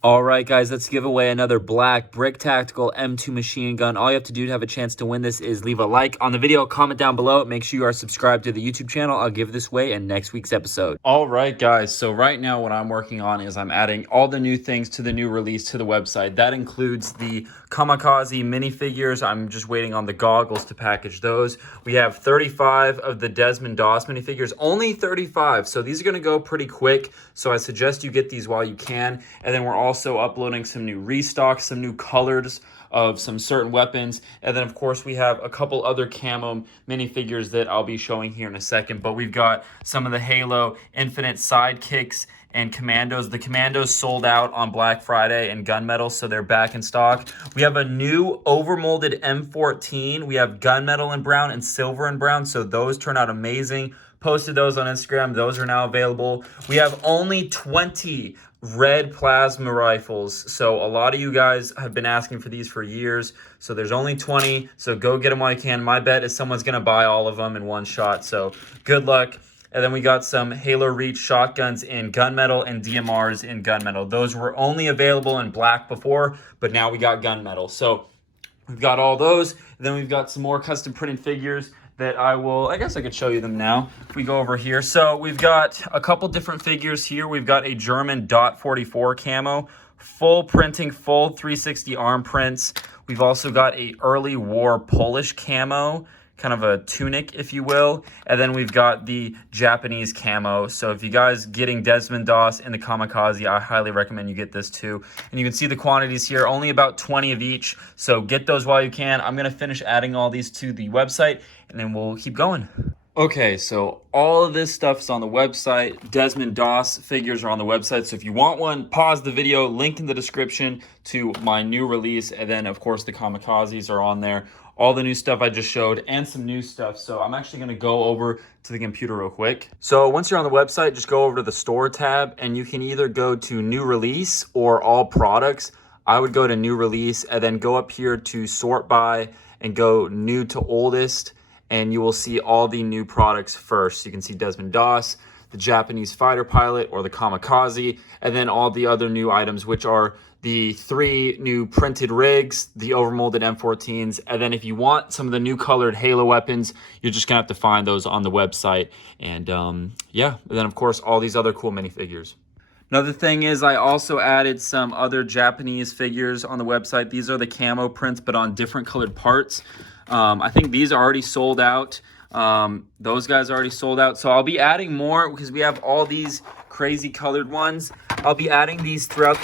All right, guys, let's give away another black BrickTactical M2 machine gun. All you have to do to have a chance to win this is leave a like on the video, comment down below. Make sure you are subscribed to the YouTube channel. I'll give this away in next week's episode. All right, guys, so right now what I'm working on is I'm adding all the new things to the new release to the website. That includes the Kamikaze minifigures. I'm just waiting on the goggles to package those. We have 35 of the Desmond Doss minifigures, only 35. So these are gonna go pretty quick. So I suggest you get these while you can. And then we're also uploading some new restocks, some new colors of some certain weapons. And then of course we have a couple other camo minifigures that I'll be showing here in a second. But we've got some of the Halo Infinite sidekicks and commandos. The commandos sold out on Black Friday and gunmetal, so they're back in stock. We have a new overmolded M14. We have gunmetal in brown and silver in brown, so those turn out amazing. Posted those on Instagram. Those are now available. We have only 20 red plasma rifles. So a lot of you guys have been asking for these for years. So there's only 20. So go get them while you can. My bet is someone's going to buy all of them in one shot. So good luck. And then we got some Halo Reach shotguns in gunmetal and DMRs in gunmetal. Those were only available in black before, but now we got gunmetal. So we've got all those. And then we've got some more custom printed figures that I guess I could show you them now. If we go over here. So we've got a couple different figures here. We've got a German dot 44 camo, full printing, full 360 arm prints. We've also got a early war Polish camo, kind of a tunic, if you will. And then we've got the Japanese camo. So if you guys getting Desmond Doss and the Kamikaze, I highly recommend you get this too. And you can see the quantities here, only about 20 of each. So get those while you can. I'm gonna finish adding all these to the website and then we'll keep going. Okay, so all of this stuff is on the website. Desmond Doss figures are on the website. So if you want one, pause the video, link in the description to my new release. And then of course the Kamikazes are on there. All the new stuff I just showed and some new stuff. So I'm actually gonna go over to the computer real quick. So once you're on the website, just go over to the store tab and you can either go to new release or all products. I would go to new release and then go up here to sort by and go new to oldest. And you will see all the new products first. You can see Desmond Doss, the Japanese fighter pilot, or the Kamikaze, and then all the other new items, which are the 3 new printed rigs, the overmolded M14s, and then if you want some of the new colored Halo weapons, you're just gonna have to find those on the website. And yeah, and then of course, all these other cool minifigures. Another thing is I also added some other Japanese figures on the website. These are the camo prints, but on different colored parts. I think these are already sold out. Those guys are already sold out. So I'll be adding more because we have all these crazy colored ones. I'll be adding these throughout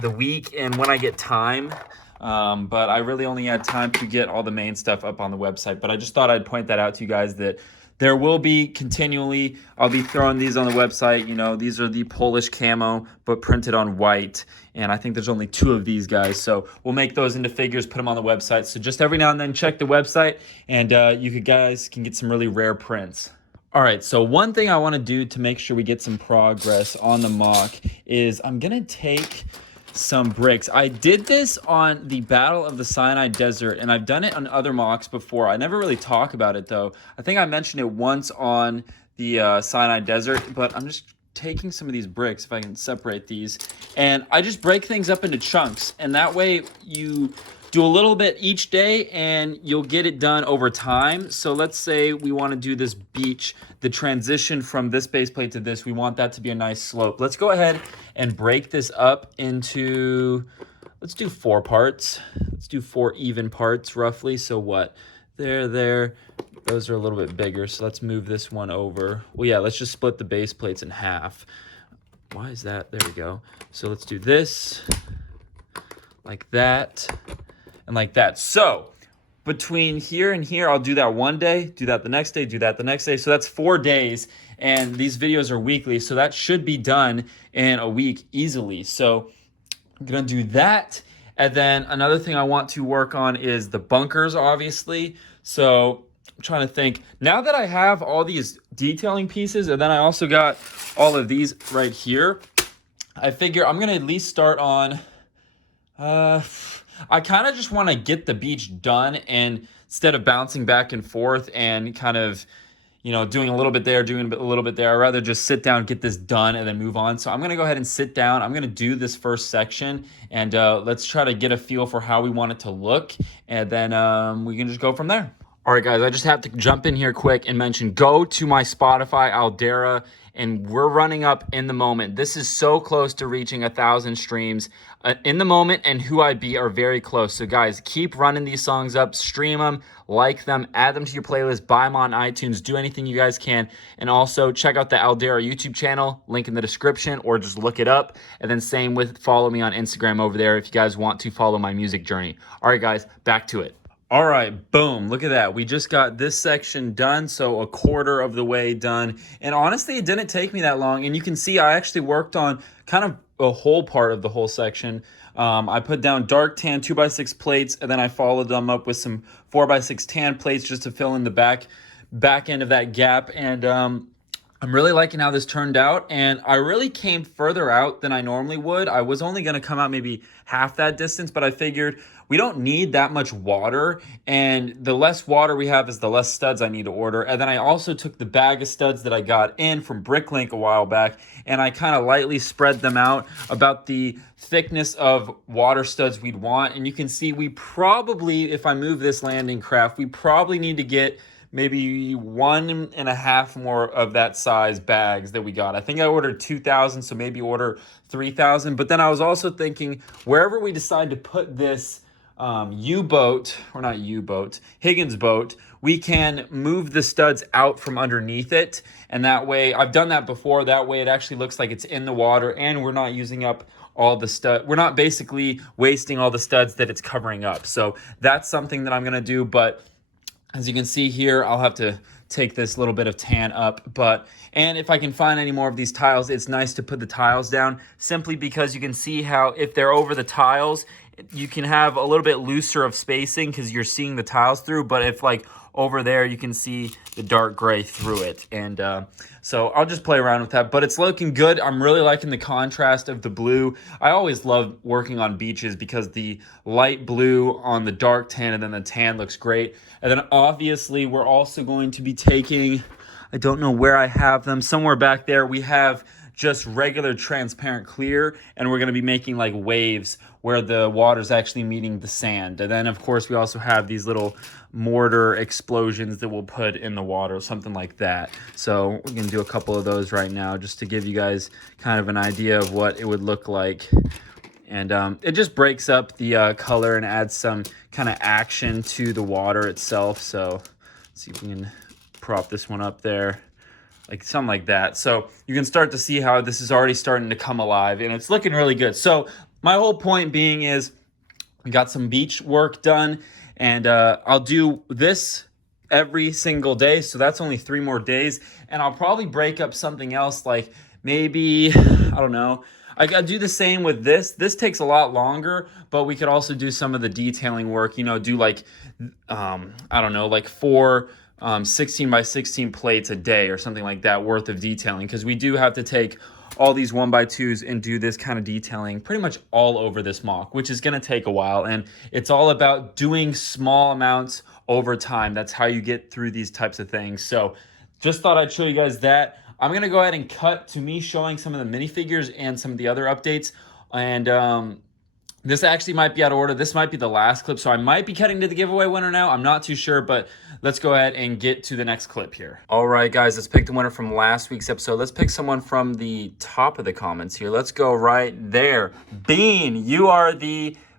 the week and when I get time. But I really only had time to get all the main stuff up on the website. But I just thought I'd point that out to you guys that there will be continually, I'll be throwing these on the website. You know, these are the Polish camo, but printed on white. And I think there's only 2 of these guys. So we'll make those into figures, put them on the website. So just every now and then check the website and you guys can get some really rare prints. All right, so one thing I want to do to make sure we get some progress on the mock is I'm going to take some bricks. I did this on the Battle of the Sinai Desert, and I've done it on other mocks before. I never really talk about it, though. I think I mentioned it once on the Sinai Desert, but I'm just taking some of these bricks, if I can separate these, and I just break things up into chunks, and that way you do a little bit each day and you'll get it done over time. So let's say we want to do this beach, the transition from this base plate to this, we want that to be a nice slope. Let's go ahead and break this up into, let's do 4 parts. Let's do 4 even parts roughly. So what? There. Those are a little bit bigger. So let's move this one over. Well, yeah, let's just split the base plates in half. Why is that? There we go. So let's do this like that. And like that. So between here and here, I'll do that one day, do that the next day, do that the next day. So that's 4 days, and these videos are weekly. So that should be done in a week easily. So I'm gonna do that. And then another thing I want to work on is the bunkers, obviously. So I'm trying to think, now that I have all these detailing pieces, and then I also got all of these right here, I figure I'm gonna at least start on, I kind of just want to get the beach done, and instead of bouncing back and forth and kind of, doing a little bit there, doing a little bit there. I'd rather just sit down, get this done, and then move on. So I'm going to go ahead and sit down. I'm going to do this first section, and let's try to get a feel for how we want it to look, and then we can just go from there. All right, guys, I just have to jump in here quick and mention, go to my Spotify, Aldera, and we're running up in the moment. This is so close to reaching 1,000 streams. In the moment and Who I Be are very close. So guys, keep running these songs up, stream them, like them, add them to your playlist, buy them on iTunes, do anything you guys can. And also check out the Aldera YouTube channel, link in the description, or just look it up. And then same with follow me on Instagram over there if you guys want to follow my music journey. All right, guys, back to it. All right, boom, look at that. We just got this section done, so a quarter of the way done. And honestly, it didn't take me that long. And you can see I actually worked on kind of a whole part of the whole section. I put down dark tan 2x6 plates, and then I followed them up with some 4x6 tan plates just to fill in the back end of that gap. And I'm really liking how this turned out, and I really came further out than I normally would. I was only going to come out maybe half that distance, but I figured we don't need that much water, and the less water we have is the less studs I need to order. And then I also took the bag of studs that I got in from BrickLink a while back, and I kind of lightly spread them out about the thickness of water studs we'd want. And you can see we probably, if I move this landing craft, we probably need to get maybe 1.5 more of that size bags that we got. I think I ordered 2,000, so maybe order 3,000. But then I was also thinking, wherever we decide to put this U-boat, or not U-boat, Higgins boat, we can move the studs out from underneath it. And that way, I've done that before, that way it actually looks like it's in the water and we're not using up all the stud. We're not basically wasting all the studs that it's covering up. So that's something that I'm gonna do, but as you can see here, I'll have to take this little bit of tan up, and if I can find any more of these tiles, it's nice to put the tiles down simply because you can see how if they're over the tiles, you can have a little bit looser of spacing because you're seeing the tiles through, but if like over there, you can see the dark gray through it. And so I'll just play around with that, but it's looking good. I'm really liking the contrast of the blue. I always love working on beaches because the light blue on the dark tan and then the tan looks great. And then obviously we're also going to be taking, I don't know where I have them, somewhere back there, we have just regular transparent clear, and we're going to be making like waves where the water's actually meeting the sand. And then of course we also have these little mortar explosions that we'll put in the water, something like that. So we're going to do a couple of those right now just to give you guys kind of an idea of what it would look like. And it just breaks up the color and adds some kind of action to the water itself. So let's see if we can prop this one up there, like something like that. So you can start to see how this is already starting to come alive, and it's looking really good. So my whole point being is we got some beach work done, and I'll do this every single day. So that's only 3 more days, and I'll probably break up something else, like maybe, I don't know, I gotta do the same with this. This takes a lot longer, but we could also do some of the detailing work, do like, I don't know, like 4 16x16 plates a day or something like that worth of detailing, because we do have to take all these 1x2s and do this kind of detailing pretty much all over this mock, which is going to take a while. And it's all about doing small amounts over time. That's how you get through these types of things. So just thought I'd show you guys that. I'm going to go ahead and cut to me showing some of the minifigures and some of the other updates. And this actually might be out of order. This might be the last clip, so I might be cutting to the giveaway winner now. I'm not too sure, but let's go ahead and get to the next clip here. All right, guys, let's pick the winner from last week's episode. Let's pick someone from the top of the comments here. Let's go right there. Bean, you are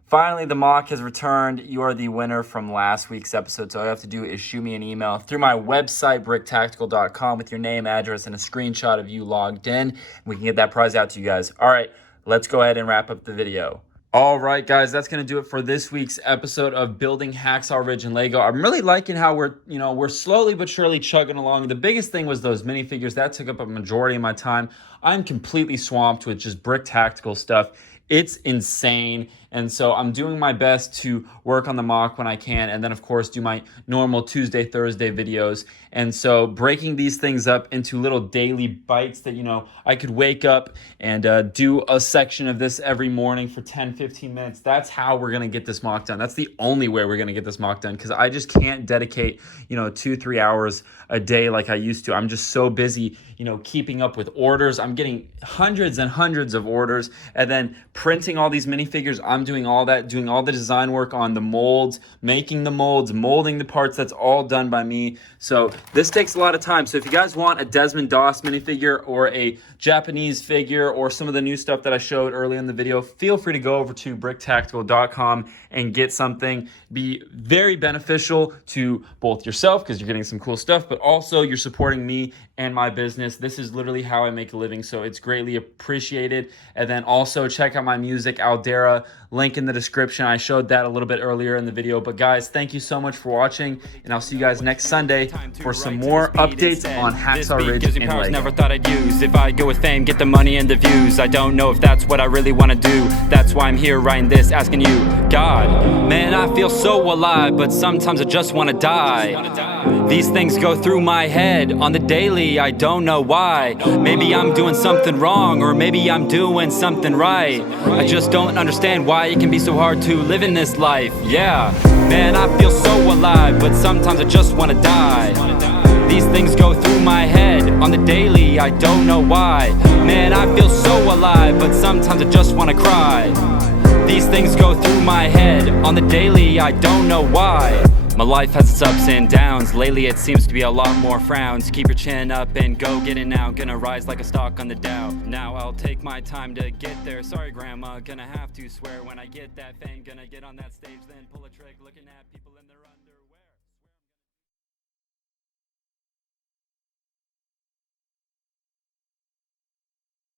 finally the mock has returned. You are the winner from last week's episode. So all you have to do is shoot me an email through my website, BrickTactical.com, with your name, address, and a screenshot of you logged in. And we can get that prize out to you guys. All right, let's go ahead and wrap up the video. All right, guys, that's going to do it for this week's episode of Building Hacksaw Ridge and Lego. I'm really liking how we're slowly but surely chugging along. The biggest thing was those minifigures. That took up a majority of my time. I'm completely swamped with just BrickTactical stuff. It's insane. And so I'm doing my best to work on the mock when I can, and then of course do my normal Tuesday, Thursday videos. And so breaking these things up into little daily bites that, you know, I could wake up and do a section of this every morning for 10-15 minutes. That's how we're gonna get this mock done. That's the only way we're gonna get this mock done, because I just can't dedicate, you know, 2-3 hours a day like I used to. I'm just so busy, you know, keeping up with orders. I'm getting hundreds and hundreds of orders, and then printing all these minifigures. I'm doing all that, doing all the design work on the molds, making the molds, molding the parts. That's all done by me. So this takes a lot of time. So if you guys want a Desmond Doss minifigure or a Japanese figure or some of the new stuff that I showed early in the video, feel free to go over to BrickTactical.com and get something. Be very beneficial to both yourself, because you're getting some cool stuff, but also you're supporting me and my business. This is literally how I make a living, so it's greatly appreciated. And then also check out my music, Aldera, link in the description. I showed that a little bit earlier in the video. But guys, thank you so much for watching, and I'll see you guys next Sunday for some more updates on Hacksaw Ridge and Lego. Never thought I'd use. If I go with fame, get the money and the views. I don't know if that's what I really want to do. That's why I'm here writing this, asking you, God, man, I feel so alive, but sometimes I just want to die. These things go through my head on the daily, I don't know why. Maybe I'm doing something wrong, or maybe I'm doing something right. I just don't understand why it can be so hard to live in this life. Yeah, man, I feel so alive, but sometimes I just want to die. These things go through my head on the daily, I don't know why. Man, I feel so alive, but sometimes I just want to cry. These things go through my head on the daily, I don't know why. My life has its ups and downs. Lately it seems to be a lot more frowns. Keep your chin up and go get it now. Gonna rise like a stock on the Dow. Now I'll take my time to get there. Sorry grandma, gonna have to swear when I get that fame. Gonna get on that stage, then pull a trick, looking at people in their